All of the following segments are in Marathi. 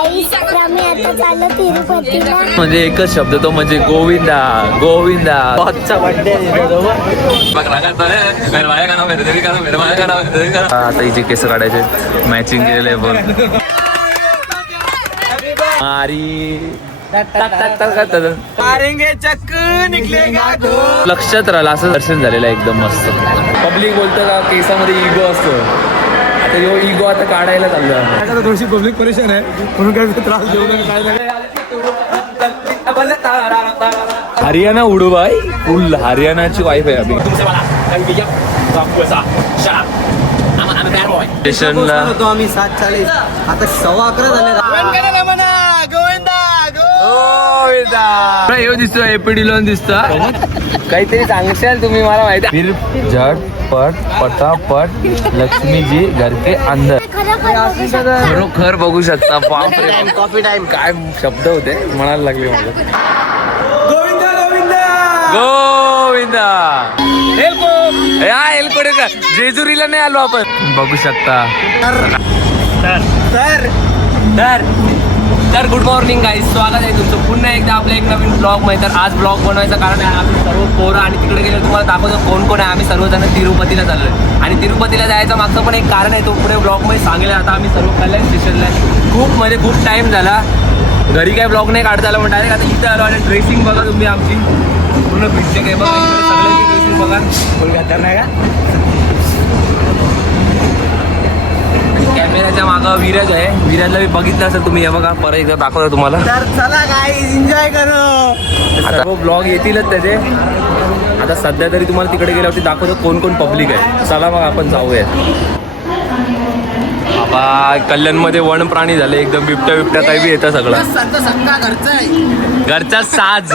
आम्ही आता चाललो तिरुपतीला. म्हणजे एकच शब्द तो म्हणजे गोविंदा गोविंदा. आजचा बर्थडे आता हिचे केस काढायचे मॅचिंग केलेले बघ. लक्षात राहिलं असं दर्शन झालेलं आहे एकदम मस्त. पब्लिक बोलतं का केसामध्ये इगो असतो, आता यो इगो आता काढायला चाललं. थोडीशी पब्लिक परेशान आहे म्हणून काय त्रास देऊ नका काय. हरियाणा उडूबाई फुल हरियाणाची वाईफ आहे अभि. स्टेशनला आम्ही 7:40 आता 11:15 झाले. येऊ दिसतो एपीडी लोन दिसतो. काहीतरी सांगशाल तुम्ही मला माहिती. फिर झटपट पटापट लक्ष्मीजी घर के अंदर. खरोखर बघू शकता. बापरे कॉफी टाइम काय शब्द होते म्हणायला लागले मला. गोविंदा गोविंदा या एलकोडे का जेजुरीला नाही आलो आपण. बघू शकता. तर गुड मॉर्निंग गाईज, स्वागत आहे तुमचं पुन्हा एकदा आपल्या एक नवीन ब्लॉग मध्ये. तर आज ब्लॉग बनवायचं कारण आहे आम्ही सर्व पोरं आणि तिकडे गेलो तुम्हाला दाखवतो कोण कोण आहे. आम्ही सर्वजण तिरुपतीला चाललोय आणि तिरुपतीला जायचं मागचं पण एक कारण आहे, तो पुढे ब्लॉगमध्ये सांगेल. आता आम्ही सर्व कल्याण स्टेशनला खूप टाईम झाला, घरी काय ब्लॉग नाही काढता आला पण डायरेक्ट आता इथं आलो. आणि ड्रेसिंग बघा तुम्ही आमची पूर्ण पिक्चर आहे बघा, सगळ्यांची ड्रेसिंग बघा. कोण घातणार नाही का. कॅमेऱ्याच्या मागं विराज आहे, विराजला मी बघितलं असेल तुम्ही. हे बघा परत एकदा दाखवतो तुम्हाला. तर चला गाईज एन्जॉय करू. आता ब्लॉग येतीलच त्याचे. आता सध्या तरी तुम्हाला तिकडे गेल्यावरती दाखवतो कोण कोण पब्लिक आहे. चला मग आपण जाऊया. बाबा कल्याणमध्ये वन प्राणी झाले एकदम. बिबट्या काही बी येतं सगळं. घरचा साज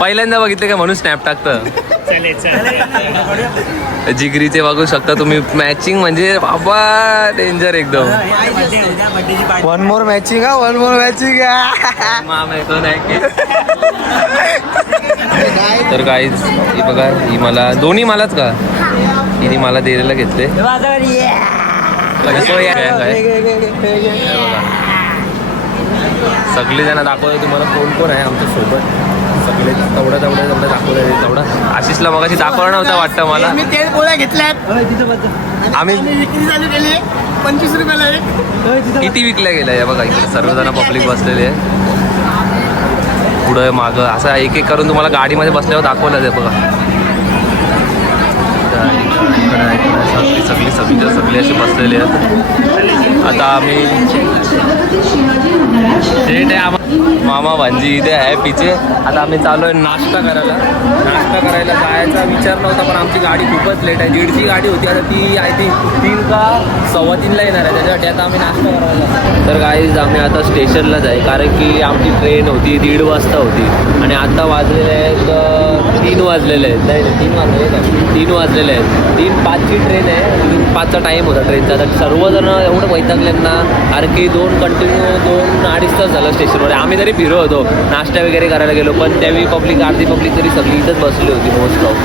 पहिल्यांदा बघितलं का म्हणून स्नॅप टाकतं. जिगरीचे बघू शकता तुम्ही मॅचिंग म्हणजे बाबा डेंजर एकदम. वन मोर मॅचिंग तर काहीच ही बघा, ही मला दोन्ही मलाच का हिने मला दिलेला घेतले. सगळे जण दाखवतो तुम्हाला कोण कोण आहे आमच्या सोबत. सगळे तेवढं दाखवलं. तेवढं आशिषला मगाशी दाखवलं नव्हता वाटतं मला. मी तेल पोळ्या घेतल्यात आम्ही चालू केली 25 रुपयाला. किती विकल्या गेल्या या बघा. इकडे सर्वजण पब्लिक बसलेले आहे पुढं मागं. असं एक एक करून तुम्हाला गाडीमध्ये बसल्यावर दाखवलं ते बघा. सगळे असे बसलेले आहेत. आता आम्ही थेट आहे मामा भांजी इथे आहे पिचे. आता आम्ही चालू आहे नाश्ता करायला जायचा विचार नव्हता पण आमची गाडी खूपच लेट आहे. 1:30ची गाडी होती, आता ती आय थिंक 3 का 3:15ला येणार आहे. त्याच्यासाठी आता आम्ही नाश्ता करायला. तर गाईज आम्ही आता स्टेशनलाच आहे कारण की आमची ट्रेन होती 1:30 वाजता होती आणि आता वाजलेले आहेत 3 वाजलेले आहेत. नाही 3 वाजलेले आहेत. 3:05ची ट्रेन आहे. 3:05चा टाईम होता ट्रेनचा. तर सर्वजण एवढं वैतागलेत ना कारण की 2-2.5 तास झालं स्टेशनवर. आम्ही तरी फिरत होतो नाश्ता वगैरे करायला गेलो पण त्यावेळी अर्धी पब्लिक तरी सगळी इथंच बसली होती मोस्ट ऑफ.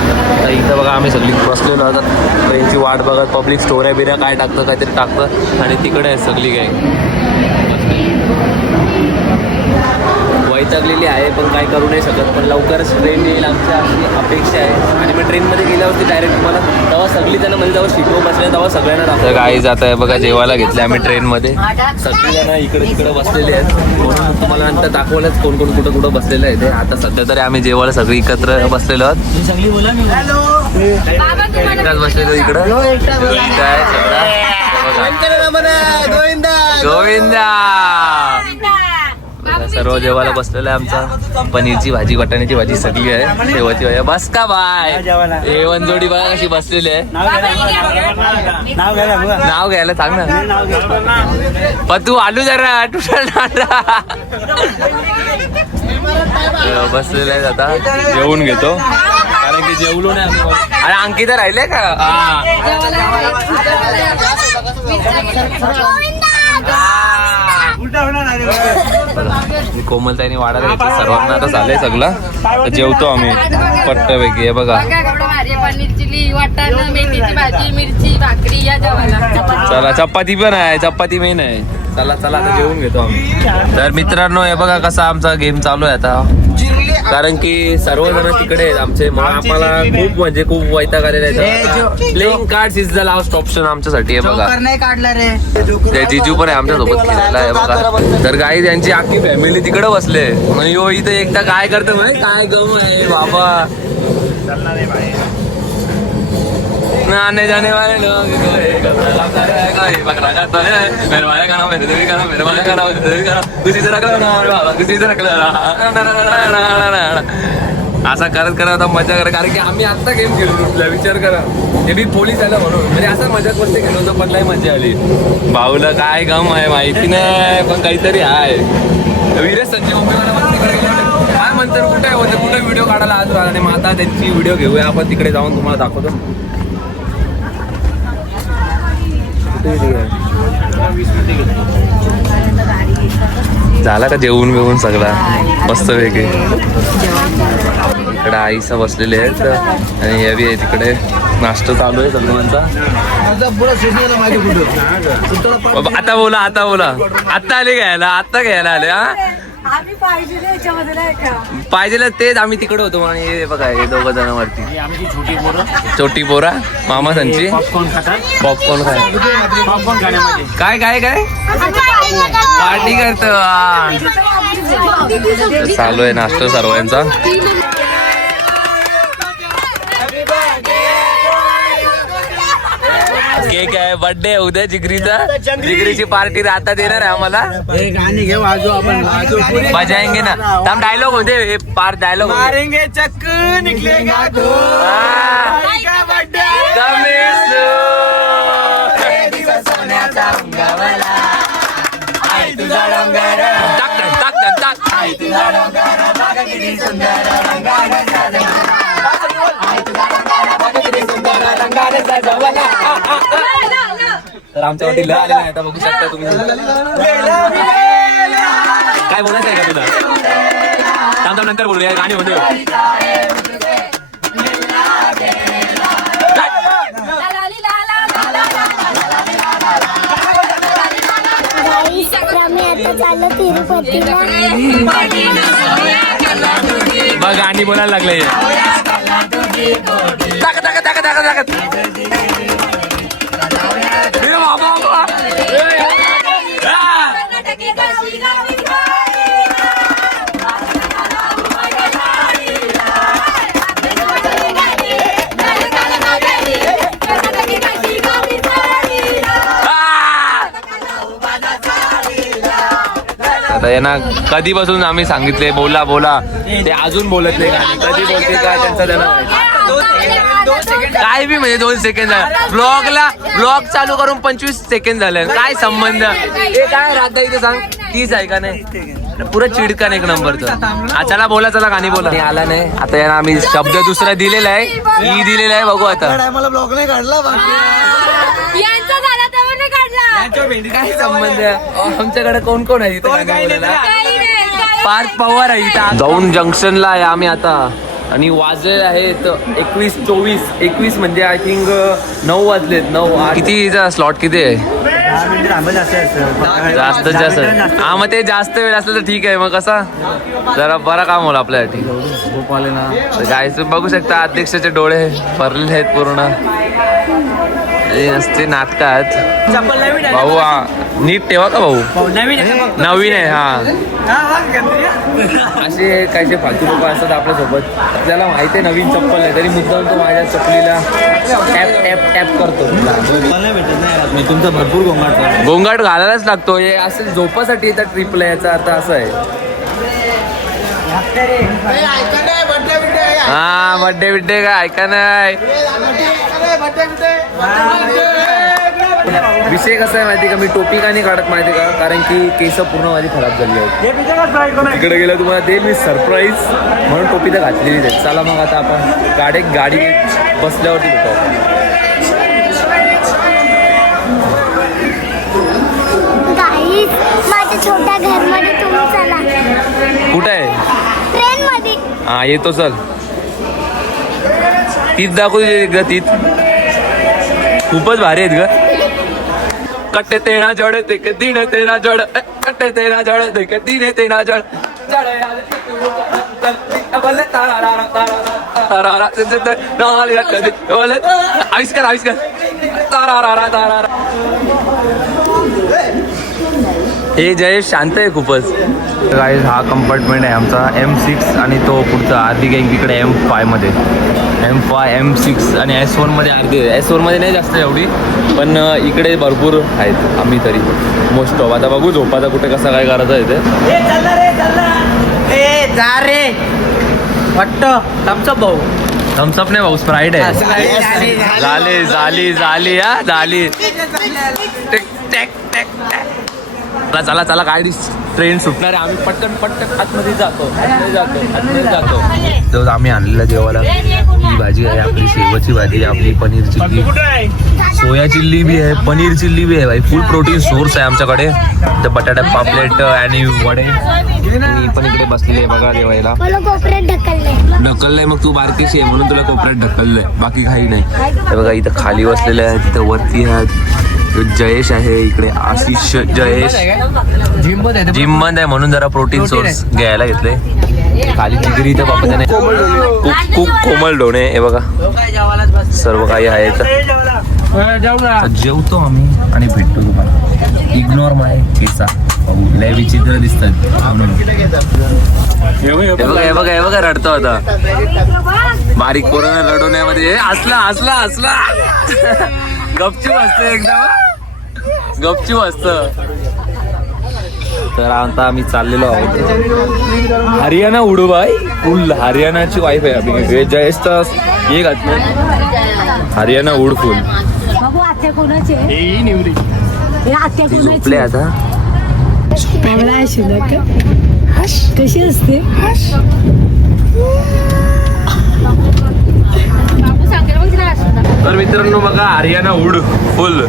तर इथं बघा आम्ही सगळी बसलेलो. आता ट्रेनची वाट बघत पब्लिक स्टोऱ्या बिऱ्या काय टाकतं काहीतरी टाकतं आणि तिकडे आहे सगळी काय वैतागलेली आहे पण काय करू नाही शकत. पण लवकरच ट्रेन येईल आमची अशी अपेक्षा आहे. आणि मग ट्रेनमध्ये गेल्यावरती डायरेक्ट तुम्हाला तेव्हा सगळी जण म्हणजे जेव्हा सीटवर बसल्या तेव्हा सगळ्यांना दाखवतं. गाई जात आहे बघा जेवायला घेतलं आम्ही ट्रेनमध्ये. सगळी जण इकडे तिकडे बसलेले आहेत म्हणून तुम्हाला नंतर दाखवलंच कोण कोण कुठं बसलेलं आहे ते. आता सध्या तरी आम्ही जेवायला सगळी एकत्र बसलेलो आहोत. एकटाच बसलेलो इकडं. गोविंदा सर्व जेवायला बसलेलं आहे. आमचा पनीरची भाजी वाटाण्याची भाजी सगळी आहे. शेवची भाजी बस का बाय. हे वनजोडी बघा कशी बसलेली आहे. नाव घ्यायला सांग ना पण तू आलू जरा ट्युशन बसलेले आहेत. आता जेवून घेतो कारण की जेवलो नाही आम्ही. अरे अंकिता राहिले का. कोमलताईने वाढायला घेतली सर्वांना. आता झालंय सगळं. तर जेवतो आम्ही पट्टपैकी. हे बघा पनीर चिली वाटाणा मेथीची भाजी मिरची भाकरी या जेवायला. चला चपाती पण आहे. चपाती मेन आहे. चला चला आता जेवून घेतो आम्ही. तर मित्रांनो हे बघा कसा आमचा गेम चालू आहे आता, कारण की सर्वजण तिकडे आहेत आमचे, मग आम्हाला खूप म्हणजे खूप वैताग आलेला आहे. Playing cards is the last option आमच्यासाठी. हे बघा नाही काढला रे. ते जिजू पण आहे आमच्या सोबत खेळायला. हे बघा तर गाई त्यांची अख्खी फॅमिली तिकडे बसले, मग यो इथे एकटा काय करतो माहिती काय गम आहे बाबा. आने जाने वाले लोग असा करत करत आता मजा करा, कारण की आम्ही आता गेम खेळून उठला. विचार करा ते बी पोलीस आला म्हणून, म्हणजे असं मजा करते खेळून तर पण लई मजा आली. भाऊला काय गम आहे माहिती नाही, पण काहीतरी आहे. वीरेश संजय उमेवाला तिकडे गेले, काय म्हणतात कुठे होते कुठे व्हिडिओ काढायला आज राहिला, आणि मग आता त्यांची व्हिडिओ घेऊया आपण, तिकडे जाऊन तुम्हाला दाखवतो. झाला का जेवून बिवून सगळा मस्त वेगळे. इकडे आईसा बसलेले आहेत आणि हे बी आहे तिकडे नाश्ता चालू आहे सर्वांचा. आता बोला आता बोला, आता आले घ्यायला, आता घ्यायला आले. हा पाहिजे तेच आम्ही तिकडे होतो. आणि हे बघा हे दोघं जण वरती छोटी पोरा मामा त्यांची पॉपकॉर्न काय काय काय पार्टी करतो. चालू आहे नाश्ता सर्वांचा. केक आहे, बर्थडे उद्या जिगरीचा, जिगरीची पार्टी आता देणार आहे आम्हाला. गाणी घेऊ आजो आपण बजाएंगे ना. थांब डायलॉग होते हे पार डायलॉग मारेंगे चक्कू निकलेगा धूम. तर आमच्या हॉटेलला आले नाही आता बघू शकता तुम्ही. काय बोलायचं आहे का तुला? थांब नंतर बोलूया, गाणी होते. आम्ही आता चाललो तिरुपतीला. बघ गाणी बोलायला लागले. आता यांना कधीपासून आम्ही सांगितले बोला बोला, ते अजून बोलत नाही. गाणी कधी बोलते काय त्यांचा त्यांना काय बी म्हणजे 2 सेकंद ब्लॉग चालू करून 25 सेकंड झाले. काय संबंध हे काय राहता इथे सांग. 30 आहे का नाही पुरं चिडकन एक नंबरचं. चला बोला चला गाणी बोला. आला नाही आता यांना आम्ही शब्द दुसरा दिलेला आहे, ई दिलेला आहे. बघू आता मला ब्लॉग नाही काढला काय संबंध. आमच्याकडे कोण कोण आहे इथे गाणी बोलायला? पार्थ पवार आहे इथं. जाऊन जंक्शनला आहे आम्ही आता, आणि वाजले आहेत 21 म्हणजे आय थिंक 9 वाजलेत. 9 किती स्लॉट किती आहे? जास्त जास्त. हा मग ते जास्त वेळ असलं तर ठीक आहे, मग कसा जरा बरा काम होईल आपल्यासाठी. काय बघू शकता अध्यक्षाचे डोळे भरलेले आहेत पूर्ण. नसते नाटकात भाऊ नीट ठेवा का भाऊ, नवीन आहे. हा असे काही फालतू लोक असतात आपल्यासोबत. आपल्याला माहिती आहे नवीन चप्पल आहे तरी मुद्दाम तो माझ्या चप्पलीला टॅप टॅप टॅप करतो. तुमचा भरपूर गोंगाट घालायलाच लागतो. हे असं झोपासाठी येतात ट्रिपला, याचा अर्थ असा आहे. हा बड्डे बिड्डे काय ऐका नाही. विषय कसा आहे माहिती का, मी टोपी का नाही काढत माहिती का, कारण की केस पूर्ण माझी खराब झाली आहेत. तिकडे गेलं तुम्हाला ते मी सरप्राईज म्हणून टोपी तर घातलेली आहे. चला मग आता आपण गाडी बसल्यावरती भेटू. माझ्या छोट्या घरमध्ये तुम्ही चला. कुठं आहे? ट्रेन मध्ये. हा येतो चल. तीच दाखवू ग, तीच खूपच भारी आहेत ग. कट्टे तेना जड़ देख दिन तेना जड़ कट्टे तेना जड़ देख दिन तेना जड़ आविष्कार आविष्कार हे जयेश शांत आहे खूपच. गाईज हा कंपार्टमेंट आहे आमचा M6 आणि तो पुढचा अर्धी गँग इकडे M5 मध्ये M5 M6 आणि S1 मध्ये अर्धी S1 मध्ये नाही जास्त एवढी पण इकडे भरपूर आहेत आम्ही तरी मोस्ट ऑफ. आता बघू झोपाचा कुठे कसं काय करायचं आहे ते वाटतं थम्सअप भाऊ थम्सअप नाही भाऊ स्प्राईट आहे. झाली झाली झाली हा झाली. टेक टेक टेक चला चला चला गाडी ट्रेन सुटणार आहे. आम्ही पटकन पटकन आतमध्ये जातो. तर आम्ही आणलेला जेवायला ही भाजी आहे आपली शेवची भाजी आहे आपली पनीर चिल्ली सोया चिल्ली बी आहे पनीर चिल्ली बी आहे भाई. फुल प्रोटीन सोर्स आहे आमच्याकडे. तर बटाटा पापलेट आणि वडे मी पण इकडे बसलेले बघा जेवायला. मला कोपऱ्यात ढकललंय मग तू बारकेशी आहे म्हणून तुला कोपऱ्यात ढकललंय बाकी काही नाही. हे बघा इथं खाली बसलेले आहे तिथं वरती आहेत. जयेश आहे इकडे आशिष जयेश जिम मध्ये आहे म्हणून जरा प्रोटीन सोर्स घ्यायला घेतले. खाली जिगरी तर बाबा त्याने खूप कोमल डोणे हे बघा सर्व काही आहे. जेवतो आम्ही आणि भेटतो तुम्हाला. इग्नोर माय केसा लय विचित्र दिसतात. हे बघा रडतो आता बारीक पोरांना रडवण्यामध्ये असला गपचूप असतं एकदम गपचूप असतं. तर आता आम्ही चाललेलो आहोत हरियाणा उडूबाई फुल हरियाणाची वाईफ आहे आम्ही जयेश तर हे घातलं हरियाणा उड फुल. झोपले आता कशी असते तर मित्रांनो बघा हरियाणा उड फुल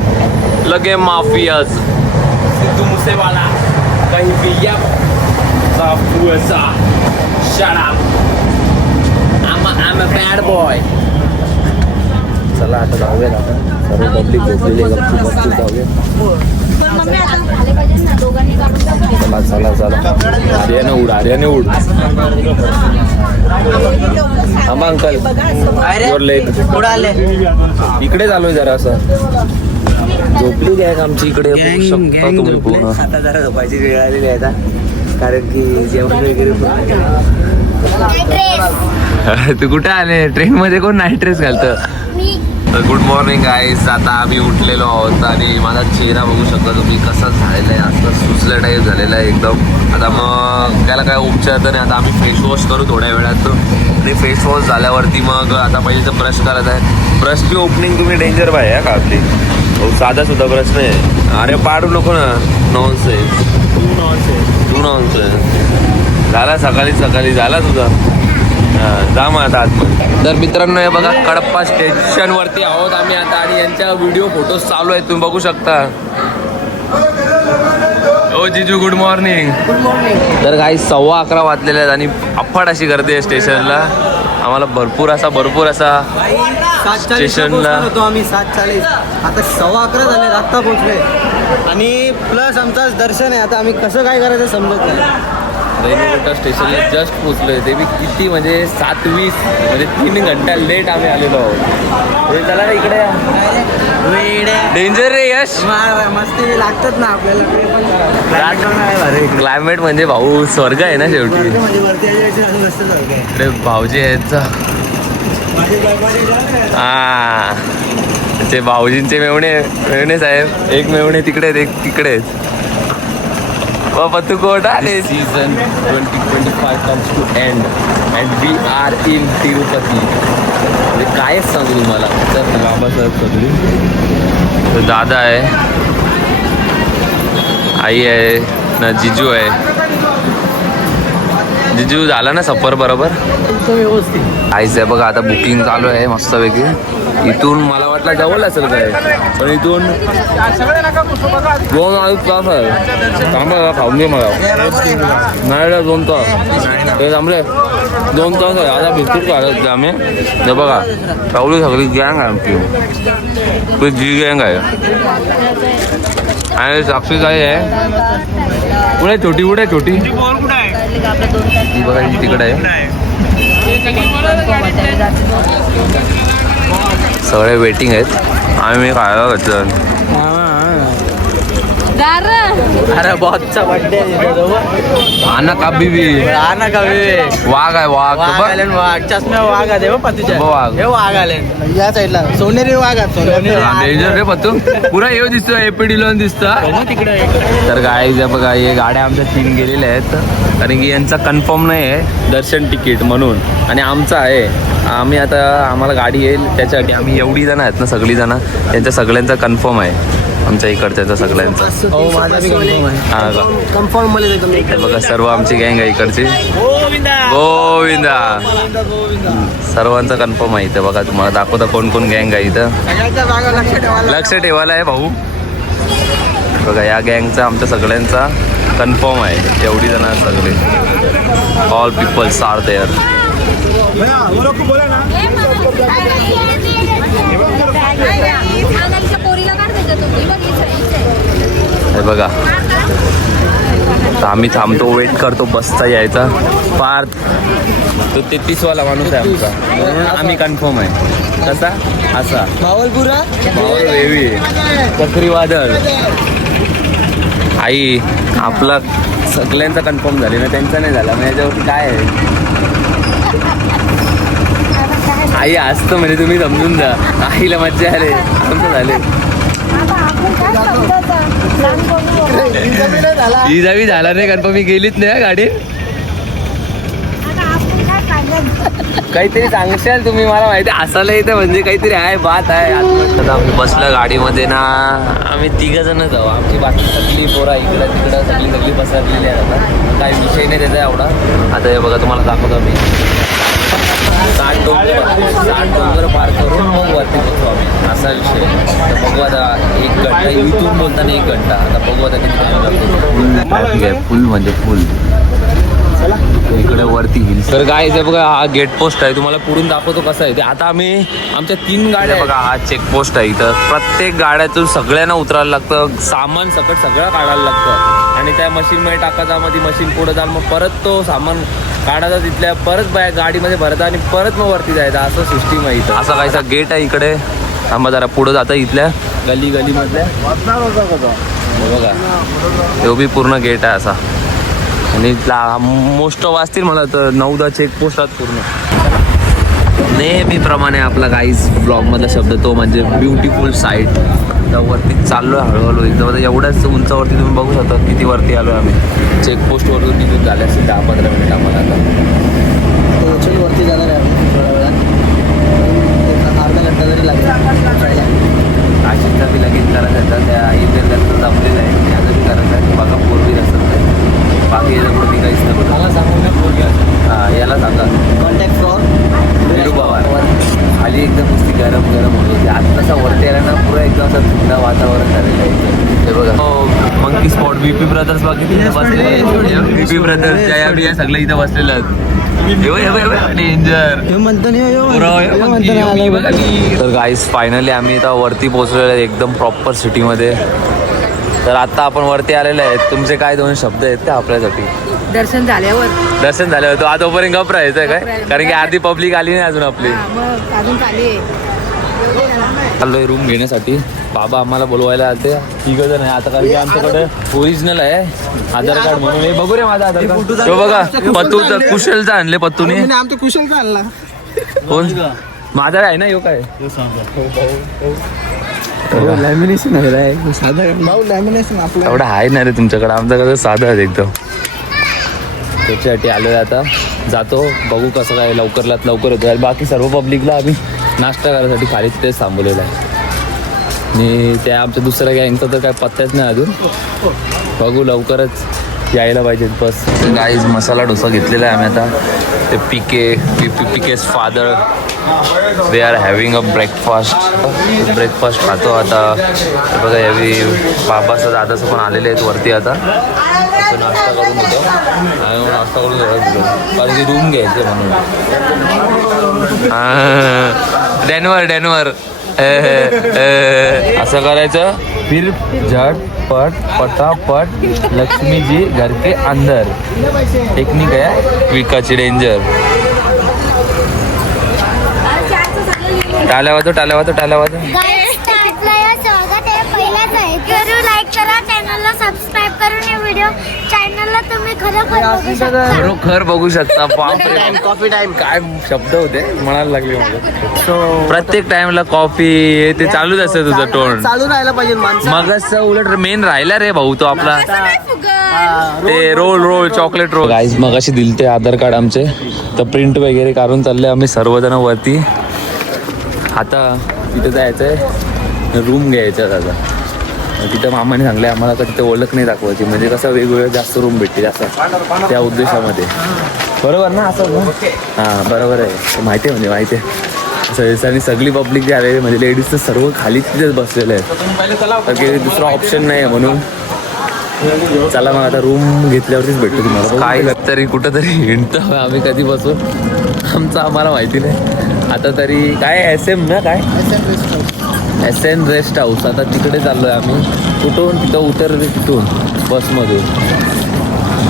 लगे माफियाज सिद्धू मुसेवाला कहीं पिया साफुसा shut up I'm a bad boy. चला आता जाऊया आपण सर्व पब्लिक झोपलेली गपचूप जाऊया. चला हरियाणा उड थांबा अंकल युअर लेग इकडे चालू जरा असं झोपली गॅग आमची इकडे बघू शकता तुम्ही पूर्ण. आता जरा झोपायची वेळ आलेली आहे आता कारण की जेवण वगैरे तू कुठे आले ट्रेन मध्ये कोण नाईट ड्रेस घालतं. Good morning guys. आता आम्ही उठलेलो आहोत आणि माझा चेहरा बघू शकता तुम्ही कसा झालेला आहे असं सुचलं टाईप झालेला आहे एकदम. आता मग त्याला काय उपचार तर नाही. आता आम्ही फेस वॉश करू थोड्या वेळात आणि फेस वॉश झाल्यावरती मग आता पहिले तर ब्रश करत आहे. ब्रशची ओपनिंग तुम्ही डेंजर बाय आहे का आपली साधा सुद्धा ब्रश नाही. अरे पाडू नको ना नॉनसेन्स तू नॉनसेन्स झाला सकाळी झाला तुझा जा मग आता आतमध्ये. तर मित्रांनो हे बघा कडप्पा स्टेशन वरती आहोत आम्ही आता आणि यांच्या व्हिडिओ फोटोज चालू आहेत तुम्ही बघू शकता. ओ जिजू गुड मॉर्निंग. तर काही 11:15 वाजलेले आहेत आणि अफाट अशी गर्दी आहे स्टेशनला. आम्हाला भरपूर असा स्टेशनला होतो आम्ही 7:40 आता 11:15 झाले आत्ता पोहोचलोय आणि प्लस आमचं दर्शन आहे. आता आम्ही कसं काय करायचं समजत नाही. रेल्वे स्टेशनला जस्ट पोचलोय ते बी किती म्हणजे 7:20 म्हणजे 3 घंटा लेट आम्ही आलेलो आहोत. चला रे इकडे डेंजर रे यश मस्त लागतात ना आपल्याला. क्लायमेट म्हणजे भाऊ स्वर्ग आहे ना शेवटी. इकडे भाऊजी आहेत हा ते भाऊजींचे मेवणे साहेब एक मेवणे तिकडे आहेत एक तिकडे आहेत. बाबा तू कोट आले. Season 2025 comes to end and we are in Tirupati. म्हणजे कायच सांगू तुम्हाला. तर बाबासाहेब कदली दादा आहे आई आहे ना जिजू आहे. जिजू झाला ना सफर बरोबर व्यवस्थित आईच आहे बघा. आता बुकिंग चालू आहे मस्तपैकी. इथून मला वाटलं जवळ असेल काय पण इथून 2 तास आहे. थांबा खाऊन घे मला नाही 2 तास ते थांबले 2 तास आहे. आता बिस्किट काढत आम्ही ते बघा सगळी गँग आहे आमची जी गँग आहे. आणि साक्षी काय आहे कुठे छोटी कुठे छोटी ती बघा ही तिकडे आहे. सगळे वेटिंग आहेत आम्ही खायला घेतलं. अरे बॉसचा बर्थडे आना काबी बी आना का वाघ आहे वाघ वाघ आले वाघ चष्म्या वाघ आहे पतीच्या वाघ. हे वाघ आले या साईडला सोनेरी वाघ आहेत सोनेरी डेंजर रे पत्तू पुरा येऊ दिसतो एपीडी लोन दिसतं तिकडे तर गाईज बघा हे गाड्या आमच्या 3 गेलेल्या आहेत कारण की यांचा कन्फर्म नाही आहे दर्शन तिकीट म्हणून आणि आमचं आहे. आम्ही आता आम्हाला गाडी येईल त्याच्यासाठी आम्ही एवढी जण आहेत ना सगळी जण त्यांच्या सगळ्यांचा कन्फर्म आहे आमच्या इकडच्या सगळ्यांचा. हो माझा बी कन्फर्म आहे. हा का कन्फर्म मध्ये हे बघा सर्व आमची गँग आहे इकडची. गोविंदा सर्वांचा कन्फर्म आहे इथं बघा तुम्हाला दाखवता कोण कोण गँग आहे इथं लक्ष ठेवायला आहे भाऊ. बघा या गँगचा आमच्या सगळ्यांचा कन्फर्म आहे एवढी जण आहेत सगळे. All peoples are there. हे बघा तर आम्ही थांबतो वेट करतो बसचा यायचा. फार तो 33 वाला माणूस आहे आमचा म्हणून आम्ही कन्फर्म आहे. कसा असा मावलपुरा मावळ वेवी चक्रीवादळ आई आपला सगळ्यांचा कन्फर्म झाले ना त्यांचा नाही झाला मग याच्यावरती काय आहे. आई असतं म्हणजे तुम्ही समजून जा आईला मज्जा आले आमचं झाले. ही जावी झाला नाही कन्फर्म मी गेलीच नाही गाडी. काहीतरी सांगशाल तुम्ही मला माहिती असायला येतं म्हणजे काहीतरी आहे बात आहे. आता आम्ही बसलं गाडीमध्ये ना आम्ही 3 जण जाऊ. आमची बाकी सगळी पोरा इकडं तिकडं सगळी पसरलेली आहे. आता काही विषय नाही त्याचा एवढा. आता हे बघा तुम्हाला दाखवतो मी 60 डोंगर पार करून मग वरती पोहोचू आम्ही असा विषय. तर बघू आता 1 घंटा इथून बोलताना 1 घंटा. आता बघू आता किती टाइम लागतो. फुल म्हणजे फुल इकडे वरती हिल. तर काय ते बघा हा गेट पोस्ट आहे तुम्हाला पुढून दाखवतो कसं आहे ते. आता आम्ही आमच्या 3 गाड्या बघा हा चेक पोस्ट आहे इथं. प्रत्येक गाड्यातून सगळ्यांना उतरायला लागतं सामान सकट सगळं काढायला लागतं आणि त्या मशीनमध्ये टाकायचा मध्ये मशीन पुढं जाल मग परत तो सामान काढायचा तिथल्या परत गाडीमध्ये भरता आणि परत मग वरती जायचा असं सिस्टीम आहे इथं. असा काहीसा गेट आहे इकडे. आम्हाला जरा पुढं जाता इथल्या गलीमधल्या बघा तो बी पूर्ण गेट आहे असा आणि मोस्ट ऑफ असतील मला तर 9-10 चेकपोस्ट आहेत पूर्ण. नेहमीप्रमाणे आपला काहीच ब्लॉगमधला शब्द तो म्हणजे ब्युटिफुल साईट. आता वरती चाललो आहे हळूहळू एकदम. आता एवढ्याच उंचावरती तुम्ही बघू शकता किती वरती आलो आहे आम्ही. चेकपोस्टवरून निघून झाले असेल 10-15 मिनिट आम्हाला. आता वरती जाणार आहे थोड्या वेळात. अर्धा घंटा जरी लागेल. काशीचा बी लगेच करायचा आहे त्या इतर जास्त जमलेलं आहे त्याचं बी करायचं आहे. बघा पूर्वी असत बाकी याच्यापुढे मी काहीच नाही. मला सांगून ना फोन घ्या. हां याला सांगा कॉन्टॅक्ट फॉर निरुबावर. खाली एकदम नुसती गरम होत होती. आज तसा वरती आला ना पुरा एकदम असं थंड वातावरण झालेलं आहे. हे बघा मंकी स्पॉट बीपी ब्रदर्स बघितले बसले. बीपी ब्रदर्स जया बिया सगळं इथं बसलेलं आहेत. डेंजर तर गाईस फायनली आम्ही इथं वरती पोहोचलेलो आहे एकदम प्रॉपर सिटीमध्ये. तर आता आपण वरती आलेले आहेत. तुमचे काय 2 शब्द आहेत का आपल्यासाठी. दर्शन झाल्यावर तो तोपर्यंत गप राहायचं काय कारण की अर्धी पब्लिक आली नाही अजून आपली. मग अजून खाली चाललोय रूम घेण्यासाठी. बाबा आम्हाला बोलवायला आलते 3 जण आहे आता कारण की आमच्याकडे ओरिजिनल आहे आधार कार्ड म्हणून. हे बघू रे माझा आधार कार्ड. तो बघा पत्तू कुशलचा आणले पत्तूने. आमच्या कुशल का आणला कोण माझा आहे ना यो काय लॅमिनेशन आहे साधा भाऊ लॅमिनेशन आपलं एवढं आहे ना रे तुमच्याकडे. आमच्याकडे साधं आहे एकदम. त्याच्यासाठी आलोय आता जातो बघू कसं काय लवकरात लवकर होतं. बाकी सर्व पब्लिकला आम्ही नाश्ता करायसाठी खाली तेच थांबवलेलं आहे आणि त्या आमच्या दुसऱ्या गँगचा तर काय पत्ताच नाही अजून. बघू लवकरच यायला पाहिजे बस. गाईज मसाला डोसा घेतलेला आहे आम्ही आता. ते पीकेस father they are having a breakfast खातो आता. बघा यावी बाबाचं दादाचं पण आलेले आहेत वरती आता. नाश्ता करून होतो नाश्ता करून कारण की रूम घ्यायचं म्हणून. डेनवर असं करायचं. फिर झटपट पटापट लक्ष्मीजी घर के अंदर. टेक्निक आहे विकाची डेंजर. टाळ्या वाजव टाळ्या वाजव टाळ्या वाजव. गाईस स्टार्टला या स्वागत आहे. पहिलाच आहे जरूर लाईक करा, चॅनलला सबस्क्राईब करून हे व्हिडिओ चॅनलला तुम्ही खरोखर बघू शकता. खरोखर बघू शकता. बापरे कॉफी टाइम. काय शब्द होते म्हणायला लागले मला. प्रत्येक टाइमला कॉफी ते चालूच असतं तुझं टोन. चालू राहायला पाहिजे माणसं. मग असं उलट मेन राहिला रे भाऊ तो आपला ते रोल चॉकलेट रोल. गाईज मग अशी दिलते आधार कार्ड आमचे तर प्रिंट वगैरे काढून चालले आम्ही सर्वजण वरती. आता तिथं जायचंय रूम घ्यायचा दादा. तिथं मामाने सांगले आम्हाला का तिथे ओळख नाही दाखवायची म्हणजे कसं वेगवेगळ्या जास्त रूम भेटते जास्त त्या उद्देशामध्ये. बरोबर ना असं. हां बरोबर आहे. माहिती आहे म्हणजे माहिती आहे. आणि सगळी पब्लिक जे आलेली म्हणजे लेडीज तर सर्व खाली तिथेच बसलेले आहेत तर काही दुसरा ऑप्शन नाही आहे म्हणून चला मग आता रूम घेतल्यावरतीच भेटतो तुम्हाला. काय तरी कुठंतरी हिंडतो आम्ही कधी बसून आमचं आम्हाला माहिती नाही. आता तरी काय SM ना काय SN रेस्ट हाऊस. आता तिकडे चाललोय आम्ही. कुठून तिथं उतरले तिथून बसमधून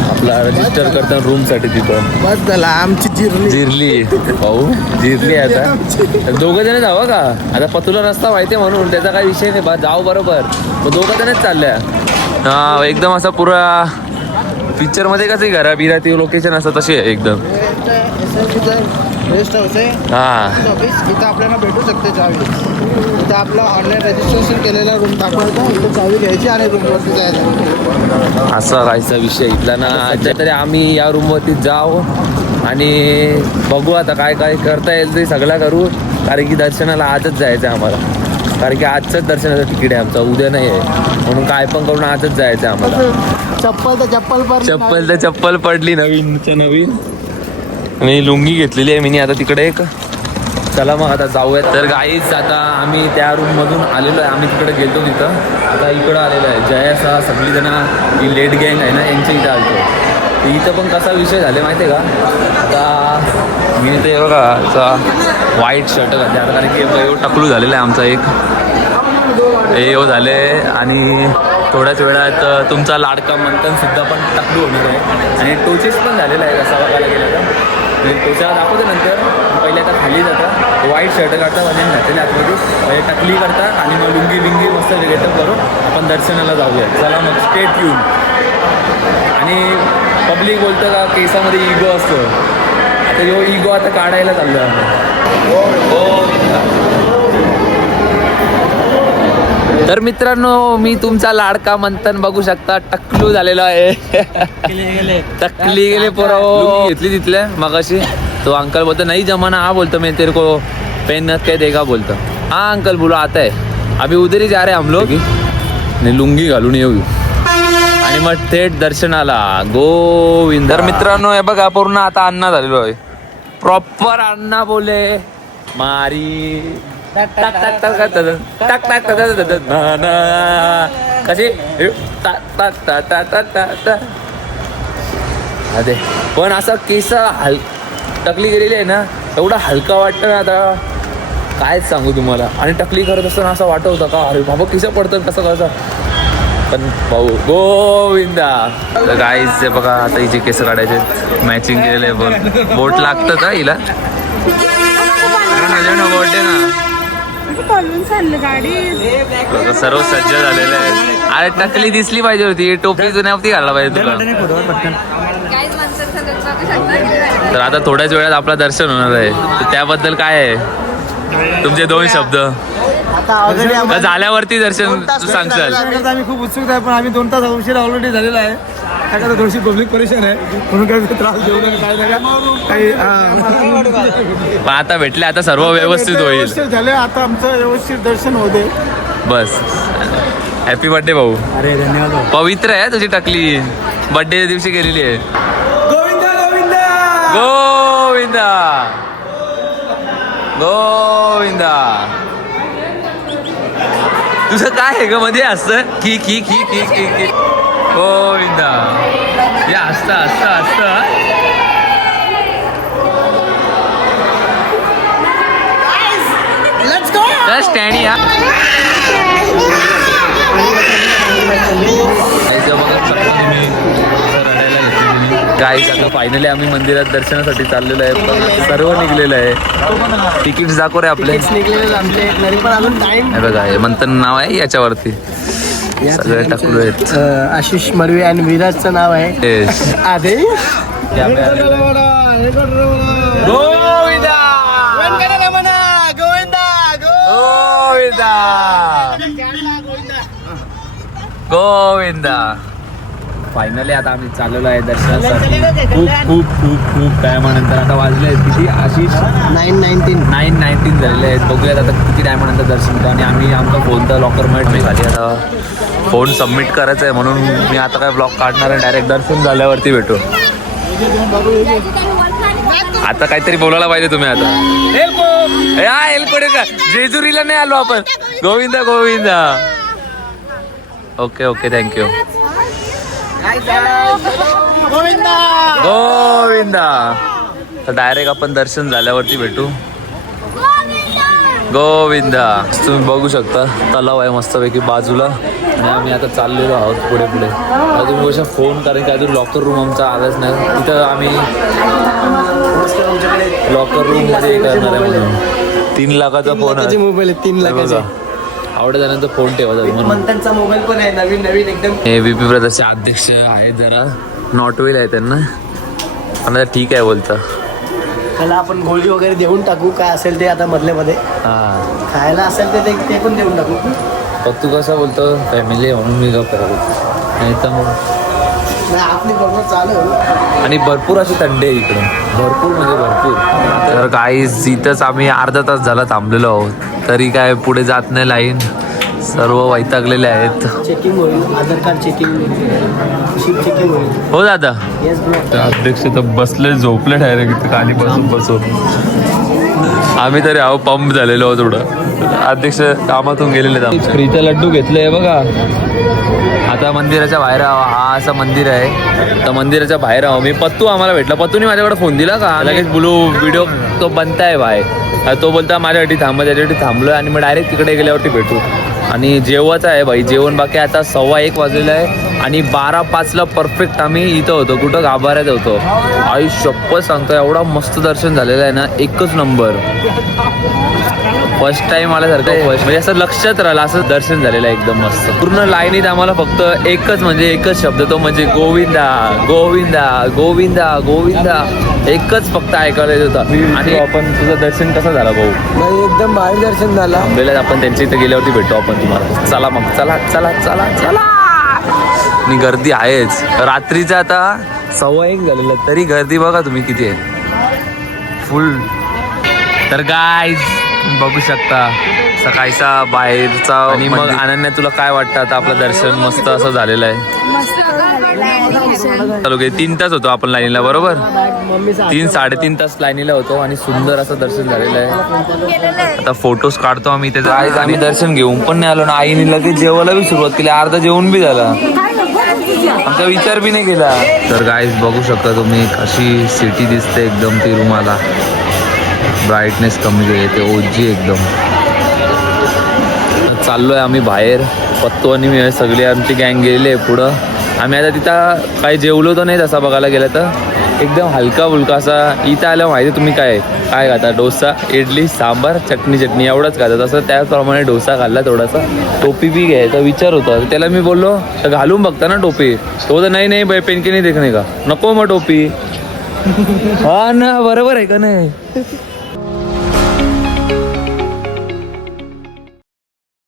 आपला रजिस्टर करताना रूमसाठी तिथं. बस झाला आमची जिरली भाऊ जिरली. आता दोघं जण जावं का आता पतुला रस्ता माहिती आहे म्हणून त्याचा काही विषय नाही. जाऊ बरोबर मग दोघं जणच चालल्या. हा एकदम असा पुरा पिक्चरमध्ये कसं घरा बिरा ती लोकेशन असं तशी आहे एकदम. रेस्ट हाऊस आहे. हा ऑफिस इथं आपल्याला भेटू शकते चावी. इथं आपलं ऑनलाईन रजिस्ट्रेशन केलेला रूम दाखवायचा. इथं चावी घ्यायची आणि रूमवरती जायचं. असा काहीचा विषय इथला ना. तरी आम्ही या रूमवरती जाऊ आणि बघू आता काय काय करता येईल ते सगळं करू. कारण की दर्शनाला आजच जायचं आहे आम्हाला. कारण की आजचंच दर्शनाचं तिकीट आहे आमचा उद्या नाही आहे म्हणून काय पण करून आजच जायचं आहे आम्हाला. चप्पल तर चप्पल पडली नवीनच्या नवीन आणि लुंगी घेतलेली आहे मी आता तिकडे एक. चला मग आता जाऊयात. तर गाईच आता आम्ही त्या रूममधून आलेलो आहे. आम्ही तिकडे गेलो तिथं. आता इकडं आलेलं आहे जयासा सगळीजण ही लेट गँग आहे ना यांच्या इथं आलतो. इथं पण कसा विषय झाले माहिती आहे का. आता मी ते बघा असा व्हाईट शर्ट घातले आता कारण की एवढं टकलू झालेलं आहे आमचा एक हे झाले. आणि थोड्याच वेळात तुमचा लाडका मंथनसुद्धा पण टकलू होणार आहे. आणि टोचेस पण झालेला आहे कसा बघायला गेलं तर. टोचा दाखवतो नंतर. पहिले आता खाली जातात व्हाईट शर्ट काढतात आणि घातलेले आतमध्ये पहिले टकली करतात आणि मग लुंगी मस्त गेटअप करून आपण दर्शनाला जाऊया. चला मग स्टेट येऊन. आणि पब्लिक बोलतं का केसामध्ये इगो असतो. आता यो इगो आता काढायला चाललो आहे. तर मित्रांनो मी तुमचा लाडका मंथन बघू शकता टकलू झालेला आहे. टकली गेले पोरं घेतली तिथल्या मग अशी. तो अंकल बोलतो नाही जमाना. हा बोलतो मैं तेरे को पेन क्या देगा बोलतो. हाँ अंकल बोलो आता है अभी उधर ही जा रहे हम लोग. ने लुंगी घालून येऊ आणि मग थेट दर्शनाला गोविंद. तर मित्रांनो हे बघा पूर्ण आता अण्णा झालेलो आहे. प्रॉपर अण्णा बोले मारी टाक टाक टाक टाक टाक टाक कशी अरे पण असं केस टकली गेलेली आहे ना एवढा हलका वाटतं ना आता कायच सांगू तुम्हाला. आणि टकली करत असताना असं वाटत होतं का अरे बाबा केस पडतं कसं कसं. पण भाऊ गोविंदा. तर गाईच बघा आता हिचे केस काढायचे मॅचिंग केलेले आहे. बोट लागतं का हिला बोट आहे ना. सर्व सज्ज झालेलं आहे. अरे टकली दिसली पाहिजे होती. टोपी जुन्यावरती घालला पाहिजे तुला. तर आता थोड्याच वेळात आपलं दर्शन होणार आहे. तर त्याबद्दल काय आहे तुमचे 2 शब्द. झाल्यावरती दर्शन तू सांगशाल. आम्ही खूप उत्सुक आहे पण आम्ही 2 तास उशीर ऑलरेडी झालेला आहे. काय थोडीशी पब्लिक परेशान आहे म्हणून काय त्रास देऊ नका काय काही. पण आता भेटले आता सर्व व्यवस्थित होईल. झाले आता आमचं व्यवस्थित दर्शन होते बस. हॅपी बर्थडे भाऊ. अरे धन्यवाद. पवित्र आहे तुझी टकली. बर्थडे दिवशी गेलेली आहे. गोविंदा गोविंदा. तुझं काय आहे ग मध्ये असतं की की की की की की गोविंदा. या असतं असतं असतं. Let's go. स्टँड आणि या गाईस आता फायनली आम्ही मंदिरात दर्शनासाठी चाललेलो आहे पण सर्व निघलेलं आहे. तिकीट दाखव रे आपले. हे बघा हे मंथन नाव आहे याच्यावरती सगळे टाकलो आहेत. आशिष मडवी आणि विराजचं नाव आहे आधे. गोविंदा. फायनली आता आम्ही चाललेलो आहे दर्शनासाठी खूप खूप खूप खूप टायमानंतर. आता वाजले आहेत किती आशिष 9:19 झालेले आहेत. बघूयात आता किती टायमानंतर दर्शन होतं. आणि आम्ही आमचा फोन तर लॉकर मध्ये खाली आता फोन सबमिट करायचा आहे म्हणून मी आता काय ब्लॉग काढणार आहे. डायरेक्ट दर्शन झाल्यावरती भेटू. आता काहीतरी बोलायला पाहिजे तुम्ही. आता एलकोडे का जेजुरीला नाही आलो आपण. Govinda Govinda. Okay okay thank you. Govinda. तर डायरेक्ट आपण दर्शन झाल्यावरती भेटू. गोविंदा. तुम्ही बघू शकता तलाव आहे मस्तपैकी बाजूला आणि आम्ही आता चाललेलो आहोत पुढे पुढे. आता तुम्ही बघू शकता फोन कारण की अजून लॉकर रूम आमचा आलाच नाही. तिथं आम्ही लॉकर रूम मध्ये करणार आहे म्हणून 3 लाखाचा फोन आहे. मोबाईल 3 लाखाचा. आवडत झाल्यानंतर फोन ठेवायचा. मंथनचा मोबाईल पण आहे नवीन नवीन एकदम. हे VP ब्रदर्सचे अध्यक्ष आहेत जरा नॉटवेल आहे त्यांना पण आता ठीक आहे बोलतं. त्याला आपण गोळी वगैरे देऊन टाकू काय असेल ते आता मधल्यामध्ये. हां खायला असेल ते पण देऊन टाकू. पण तू कसं बोलतो फॅमिली म्हणून मी गप्प करत नाही तर मग नाही आपली बरोबर चालू. आणि भरपूर अशी थंडी आहे इकडं. भरपूर म्हणजे भरपूर. तर गाईज इथंच आम्ही अर्धा तास झाला थांबलेलो आहोत तरी काय पुढे जात नाही लाईन. सर्व वैतागलेले आहेत. चेकिंग होईल आधार कार्ड चेकिंग शिप चेकिंग होईल. हो दादा. Yes bro. अध्यक्ष तर बसले झोपले डायरेक्ट खाली बसून. आम्ही तरी आहो पंप झालेलो थोडं. अध्यक्ष कामातून गेलेले. फ्रीचा लड्डू घेतले बघा. आता मंदिराच्या बाहेर आहो. हा असं मंदिर आहे तर मंदिराच्या बाहेर आहो. मी पत्तू आम्हाला भेटला. पत्तूने माझ्याकडे फोन दिला का लगेच बोलू व्हिडिओ तो बनताय बाय. तो बोलता माझ्यासाठी थांबा त्याच्यासाठी थांबलोय आणि मग डायरेक्ट तिकडे गेल्यावरती भेटू. आणि जेवायचं आहे भाई जेवण बाकी. आता 1:15 वाजलेलं आहे आणि 12:05ला परफेक्ट आम्ही इथं होतो. कुठं गाभाऱ्यात होतो. आई शप्पथ सांगतो एवढा मस्त दर्शन झालेलं आहे ना एकच नंबर. फर्स्ट टाइम आल्यासारखं म्हणजे असं लक्षात राहिलं असं दर्शन झालेलं आहे एकदम मस्त. पूर्ण लाईनीत आम्हाला फक्त एकच शब्द तो म्हणजे गोविंदा गोविंदा गोविंदा गोविंदा एकच फक्त ऐकायला येत होता. आणि आपण तुझं दर्शन कसं झालं भाऊ? एकदम भारी दर्शन झालं. आंबेला आपण त्यांच्या इथे गेल्यावरती भेटू आपण तुम्हाला. चला मग चला चला चला चला. आणि गर्दी आहेच. रात्रीचं आता 1:15 झालेलं तरी गर्दी बघा तुम्ही किती आहे फुल. तर गाईज बघू शकता सकाळचा बाहेरचा. आणि मग अनन्या तुला काय वाटतं आता आपलं दर्शन मस्त असं झालेलं आहे. चालू 3 तास होतो आपण लाईनीला बरोबर. 3-3.5 तास लाईनीला होतो आणि सुंदर असं दर्शन झालेलं आहे. आता फोटोज काढतो आम्ही त्याचं. आज आम्ही दर्शन घेऊन पण नाही आलो ना. आईने लगेच जेवायला बी सुरुवात केली. अर्धा जेवण बी झाला. आमचा विचार बी नाही केला. तर गाईज बघू शकता तुम्ही कशी सिटी दिसते एकदम तिरुमाला. ब्राईटनेस कमी येते ओजी एकदम. चाललोय आम्ही बाहेर. पत्तो आणि मी सगळे आमची गँग गेलेली आहे पुढं. आम्ही आता तिथं काही जेवलो तर नाही तसा बघायला गेलं तर. एकदम हलका फुलका असा. इथं आल्यावर माहिती तुम्ही काय खाता डोसा इडली सांबार चटणी एवढंच खाता. तसं त्याप्रमाणे डोसा खाल्ला थोडासा. टोपी बी घ्यायचा विचार होता. त्याला मी बोललो तर घालून बघता ना टोपी. तो तर नाही बाई पेन की नाही देखणे का नको मग टोपी. हा ना बरोबर आहे का नाही.